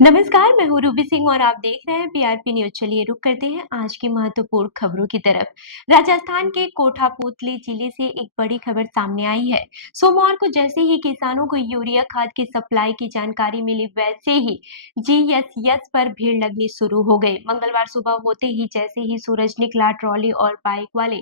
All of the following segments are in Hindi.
नमस्कार, मैं हूँ रूबी सिंह और आप देख रहे हैं पीआरपी न्यूज। चलिए रुक करते हैं आज की महत्वपूर्ण खबरों की तरफ। राजस्थान के कोटापूतली जिले से एक बड़ी खबर सामने आई है। सोमवार को जैसे ही किसानों को यूरिया खाद की सप्लाई की जानकारी मिली, वैसे ही जीएसएस पर भीड़ लगनी शुरू हो गई। मंगलवार सुबह होते ही जैसे ही सूरज निकला, ट्रॉली और बाइक वाले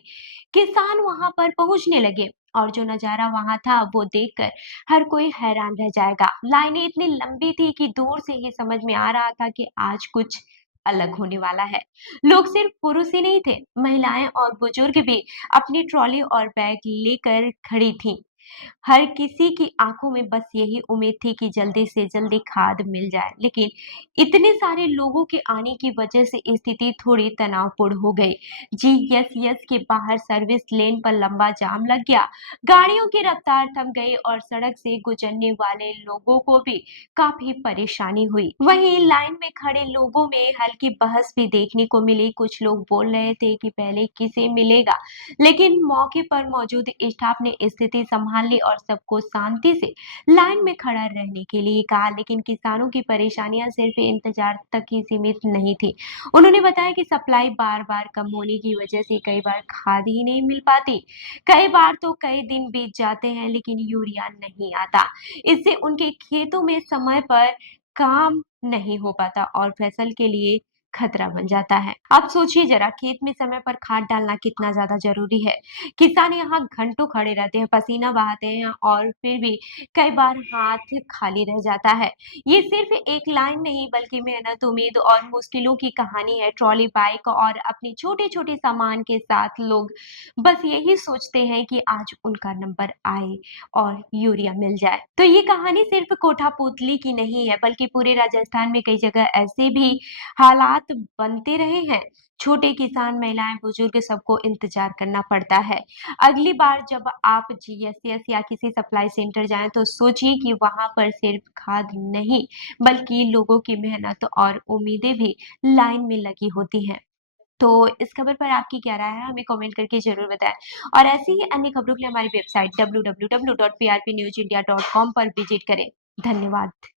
किसान वहां पर पहुंचने लगे और जो नजारा वहां था वो देखकर हर कोई हैरान रह जाएगा। लाइनें इतनी लंबी थी कि दूर से ही समझ में आ रहा था कि आज कुछ अलग होने वाला है। लोग सिर्फ पुरुष ही नहीं थे, महिलाएं और बुजुर्ग भी अपनी ट्रॉली और बैग लेकर खड़ी थीं। हर किसी की आंखों में बस यही उम्मीद थी कि जल्दी से जल्दी खाद मिल जाए, लेकिन इतने सारे लोगों के आने की वजह से स्थिति थोड़ी तनावपूर्ण हो गई। जीएसएस के बाहर सर्विस लेन पर लंबा जाम लग गया, गाड़ियों की रफ्तार थम गई और सड़क से गुजरने वाले लोगों को भी काफी परेशानी हुई। वहीं लाइन में खड़े लोगों में हल्की बहस भी देखने को मिली। कुछ लोग बोल रहे थे कि पहले किसे मिलेगा, लेकिन मौके पर मौजूद स्टाफ ने स्थिति संभाल ली और सबको शांति से लाइन में खड़ा रहने के लिए कहा। लेकिन किसानों की परेशानियां सिर्फ इंतजार तक ही सीमित नहीं थी। उन्होंने बताया कि सप्लाई बार बार कम होने की वजह से कई बार खाद ही नहीं मिल पाती, कई बार तो कई दिन बीत जाते हैं लेकिन यूरिया नहीं आता। इससे उनके खेतों में समय पर काम नहीं हो पाता और फसल के लिए खतरा बन जाता है। आप सोचिए जरा, खेत में समय पर खाद डालना कितना ज्यादा जरूरी है। किसान यहाँ घंटों खड़े रहते हैं, पसीना बहाते हैं और फिर भी कई बार हाथ खाली रह जाता है। ये सिर्फ एक लाइन नहीं बल्कि मेहनत, उम्मीद और मुश्किलों की कहानी है। ट्रॉली, बाइक और अपने छोटे छोटे सामान के साथ लोग बस यही सोचते हैं कि आज उनका नंबर आए और यूरिया मिल जाए। तो ये कहानी सिर्फ कोठापुतली की नहीं है, बल्कि पूरे राजस्थान में कई जगह ऐसे भी हालात बनते रहे हैं। छोटे किसान, महिलाएं, बुजुर्ग सबको इंतजार करना पड़ता है। अगली बार जब आप जीएसएस या किसी सप्लाई सेंटर जाएं तो सोचिए कि वहां पर सिर्फ खाद नहीं बल्कि लोगों की मेहनत और उम्मीदें भी लाइन में लगी होती हैं। तो इस खबर पर आपकी क्या राय है, हमें कमेंट करके जरूर बताएं। और ऐसी ही अन्य खबरों के लिए हमारी वेबसाइट www.prpnewsindia.com पर विजिट करें। धन्यवाद।